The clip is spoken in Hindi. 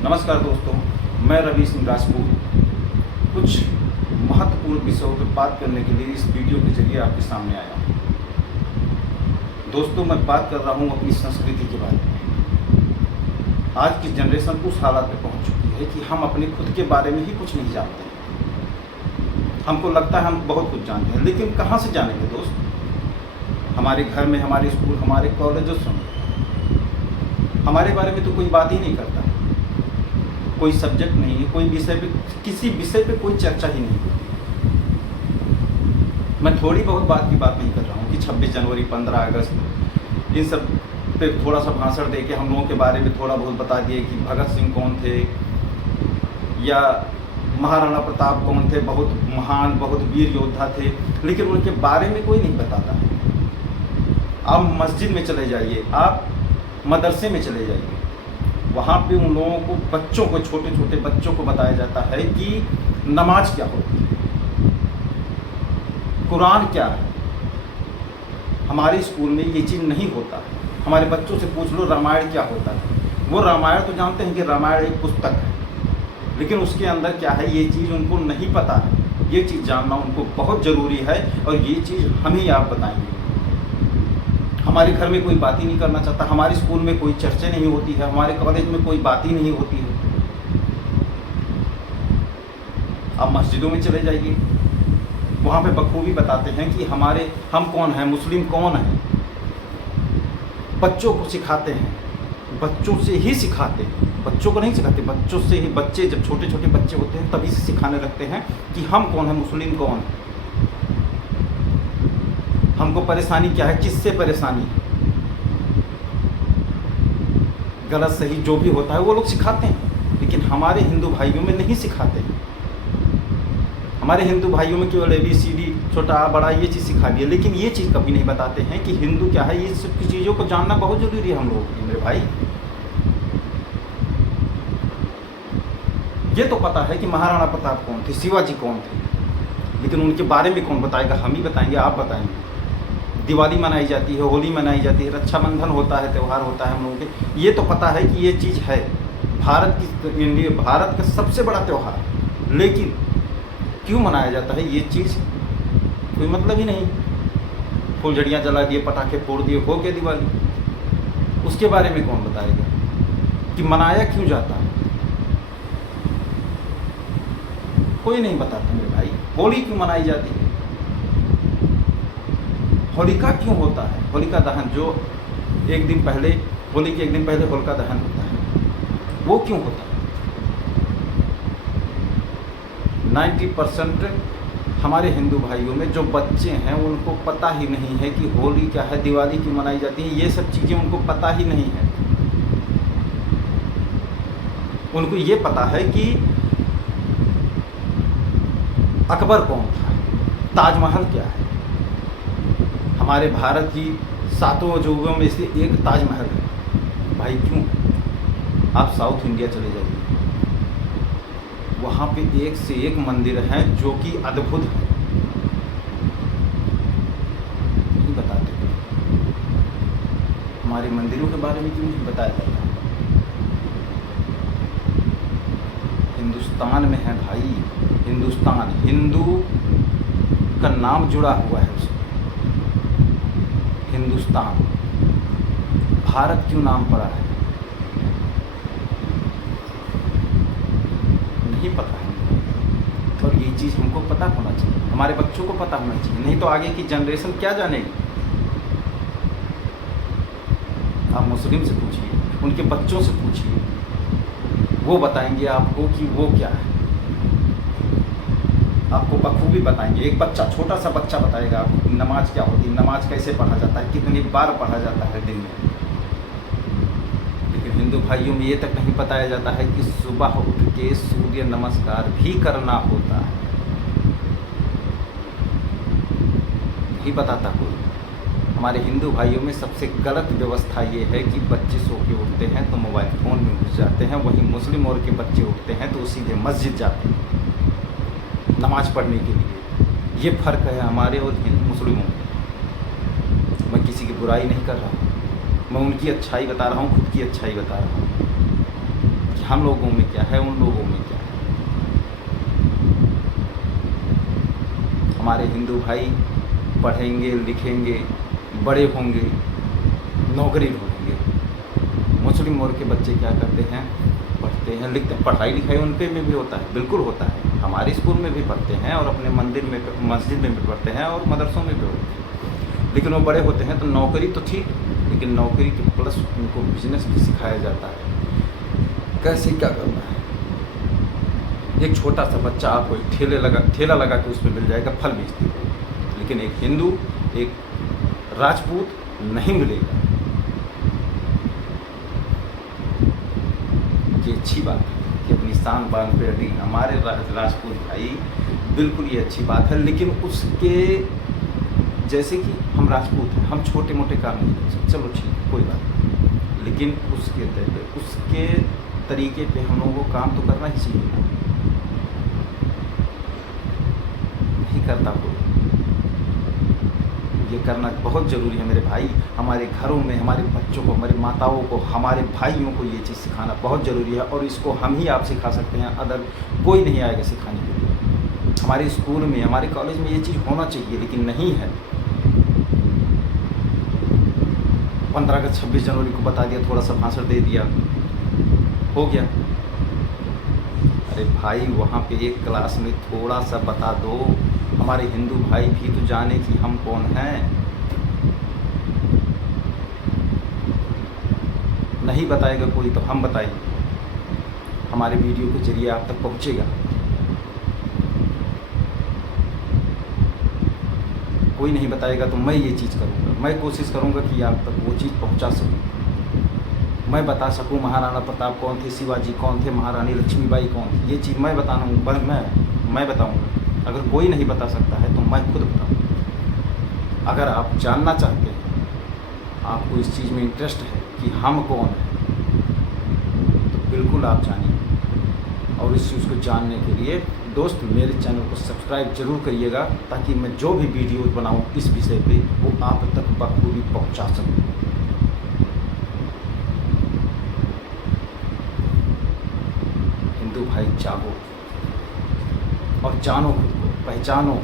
नमस्कार दोस्तों, मैं रवि सिंह राजपूत कुछ महत्वपूर्ण विषयों पर बात करने के लिए इस वीडियो के जरिए आपके सामने आया हूँ। दोस्तों, मैं बात कर रहा हूँ अपनी संस्कृति के बारे में। आज की जनरेशन उस हालत पे पहुँच चुकी है कि हम अपने खुद के बारे में ही कुछ नहीं जानते। हमको लगता है हम बहुत कुछ जानते हैं, लेकिन कहाँ से जानेंगे दोस्त? हमारे घर में, हमारे स्कूल, हमारे कॉलेजों में हमारे बारे में तो कोई बात ही नहीं करता। कोई सब्जेक्ट नहीं है, कोई विषय पे, किसी विषय पे कोई चर्चा ही नहीं होती। मैं थोड़ी बहुत बात की बात नहीं कर रहा हूँ कि 26 जनवरी, 15 अगस्त इन सब पे थोड़ा सा भाषण दे के हम लोगों के बारे में थोड़ा बहुत बता दिए कि भगत सिंह कौन थे या महाराणा प्रताप कौन थे, बहुत महान, बहुत वीर योद्धा थे, लेकिन उनके बारे में कोई नहीं बताता है। आप मस्जिद में चले जाइए, आप मदरसे में चले जाइए, वहाँ पे उन लोगों को, बच्चों को, छोटे छोटे बच्चों को बताया जाता है कि नमाज क्या होती है, कुरान क्या है। हमारे स्कूल में ये चीज़ नहीं होता। हमारे बच्चों से पूछ लो रामायण क्या होता है, वो रामायण तो जानते हैं कि रामायण एक पुस्तक है, लेकिन उसके अंदर क्या है ये चीज़ उनको नहीं पता है। ये चीज़ जानना उनको बहुत ज़रूरी है और ये चीज़ हम ही आप बताएंगे। हमारे घर में कोई बात ही नहीं करना चाहता, हमारे स्कूल में कोई चर्चा नहीं होती है, हमारे कॉलेज में कोई बात ही नहीं होती है। आप मस्जिदों में चले जाइए, वहाँ पे बखूबी बताते हैं कि हम कौन हैं, मुस्लिम कौन हैं। बच्चों को सिखाते हैं, बच्चों से ही सिखाते हैं, बच्चों को नहीं सिखाते, बच्चों से ही। बच्चे जब छोटे छोटे बच्चे होते हैं तभी से सिखाने लगते हैं कि हम कौन है, मुस्लिम कौन है, हमको परेशानी क्या है, किससे परेशानी है। गलत सही जो भी होता है वो लोग सिखाते हैं, लेकिन हमारे हिंदू भाइयों में नहीं सिखाते हैं। हमारे हिंदू भाइयों में केवल ABCD, छोटा बड़ा, ये चीज़ सिखा दिया, लेकिन ये चीज़ कभी नहीं बताते हैं कि हिंदू क्या है। ये सब की चीज़ों को जानना बहुत ज़रूरी है हम लोगों के लिए मेरे भाई। ये तो पता है कि महाराणा प्रताप कौन थे, शिवाजी कौन थे, लेकिन उनके बारे में कौन बताएगा? हम ही बताएंगे, आप बताएंगे। दिवाली मनाई जाती है, होली मनाई जाती है, रक्षाबंधन होता है, त्यौहार होता है हम लोगों के। ये तो पता है कि ये चीज़ है भारत का सबसे बड़ा त्यौहार, लेकिन क्यों मनाया जाता है ये चीज़ कोई मतलब ही नहीं। फुलझड़ियाँ जला दिए, पटाखे फोड़ दिए, हो गया दिवाली। उसके बारे में कौन बताएगा कि मनाया क्यों जाता है? कोई नहीं बताता मेरे भाई। होली क्यों मनाई जाती है, होलिका क्यों होता है, होलिका दहन जो एक दिन पहले, होली के एक दिन पहले होलिका दहन होता है, वो क्यों होता है? 90% हमारे हिंदू भाइयों में जो बच्चे हैं उनको पता ही नहीं है कि होली क्या है, दिवाली क्यों मनाई जाती है। ये सब चीज़ें उनको पता ही नहीं है। उनको ये पता है कि अकबर कौन था, ताजमहल क्या है। हमारे भारत की 7 अजूबों में से एक ताजमहल है। भाई क्यों? आप साउथ इंडिया चले जाइए, वहाँ पे एक से एक मंदिर हैं जो कि अद्भुत है। नहीं बताते हमारे मंदिरों के बारे में, क्यों नहीं बताया जाता? हिंदुस्तान में है भाई, हिंदुस्तान, हिंदू का नाम जुड़ा हुआ है उसमें। हिंदुस्तान, भारत क्यों नाम पड़ा है नहीं पता है। और ये चीज़ हमको पता होना चाहिए, हमारे बच्चों को पता होना चाहिए, नहीं तो आगे की जनरेशन क्या जानेगी। आप मुस्लिम से पूछिए, उनके बच्चों से पूछिए, वो बताएंगे आपको कि वो क्या है, आपको बखूबी बताएंगे। एक बच्चा, छोटा सा बच्चा बताएगा आपको नमाज क्या होती है, नमाज कैसे पढ़ा जाता है, कितनी बार पढ़ा जाता है दिन में। लेकिन हिंदू भाइयों में ये तक नहीं बताया जाता है कि सुबह उठ के सूर्य नमस्कार भी करना होता है। नहीं बताता कोई। हमारे हिंदू भाइयों में सबसे गलत व्यवस्था ये है कि बच्चे सो के उठते हैं तो मोबाइल फ़ोन में घुस जाते हैं, वहीं मुस्लिम और के बच्चे उठते हैं तो सीधे मस्जिद जाते हैं नमाज़ पढ़ने के लिए। ये फ़र्क है हमारे और मुस्लिमों में। मैं किसी की बुराई नहीं कर रहा हूँ, मैं उनकी अच्छाई बता रहा हूँ, खुद की अच्छाई बता रहा हूँ कि हम लोगों में क्या है, उन लोगों में क्या है। हमारे हिंदू भाई पढ़ेंगे लिखेंगे, बड़े होंगे, नौकरी ढूंढेंगे। मुस्लिम वर्ग के बच्चे क्या करते हैं, पढ़ते हैं लिखते हैं, पढ़ाई लिखाई उनके में भी होता है, बिल्कुल होता है। हमारे स्कूल में भी पढ़ते हैं और अपने मस्जिद में भी पढ़ते हैं और मदरसों में भी पढ़ते हैं, लेकिन वो बड़े होते हैं तो नौकरी तो ठीक, लेकिन नौकरी के प्लस उनको बिजनेस भी सिखाया जाता है, कैसे क्या करना है। एक छोटा सा बच्चा आपको एक ठेला लगा के उसमें मिल जाएगा फल बेचते हुए, लेकिन एक हिंदू, एक राजपूत नहीं मिलेगा। ये अच्छी बात है कि अपनी शान बांध पे अड़ी हमारे राजपूत भाई, बिल्कुल ये अच्छी बात है। लेकिन उसके जैसे कि हम राजपूत हैं, हम छोटे मोटे काम नहीं कर सकते, चलो ठीक है कोई बात नहीं, लेकिन उसके तरीके पे हम लोगों को काम तो करना ही चाहिए ना। नहीं करता कोई, ये करना बहुत ज़रूरी है मेरे भाई। हमारे घरों में हमारे बच्चों को, हमारी माताओं को, हमारे भाइयों को ये चीज़ सिखाना बहुत ज़रूरी है, और इसको हम ही आप सिखा सकते हैं, अदर कोई नहीं आएगा सिखाने के लिए। हमारे स्कूल में, हमारे कॉलेज में ये चीज़ होना चाहिए, लेकिन नहीं है। 15 अगस्त 26 जनवरी को बता दिया, थोड़ा सा भाषण दे दिया, हो गया। अरे भाई वहाँ पे एक क्लास में थोड़ा सा बता दो, हमारे हिंदू भाई भी तो जाने कि हम कौन हैं। नहीं बताएगा कोई तो हम बताएंगे, हमारे वीडियो के जरिए आप तक पहुँचेगा। कोई नहीं बताएगा तो मैं ये चीज़ करूँगा, मैं कोशिश करूँगा कि आप तक वो चीज़ पहुँचा सकूँ, मैं बता सकूँ महाराणा प्रताप कौन थे, शिवाजी कौन थे, महारानी लक्ष्मीबाई कौन थी। ये चीज़ मैं मैं बताऊँगा। अगर कोई नहीं बता सकता है तो मैं खुद बताऊँगा। अगर आप जानना चाहते हैं, आपको इस चीज़ में इंटरेस्ट है कि हम कौन हैं, तो बिल्कुल आप जानिए। और इस चीज़ को जानने के लिए दोस्त मेरे चैनल को सब्सक्राइब जरूर करिएगा, ताकि मैं जो भी वीडियो बनाऊँ इस विषय पे वो आप तक बखूबी पहुँचा सकूँ। हिंदू भाई जागो और जानो खुद को, पहचानो।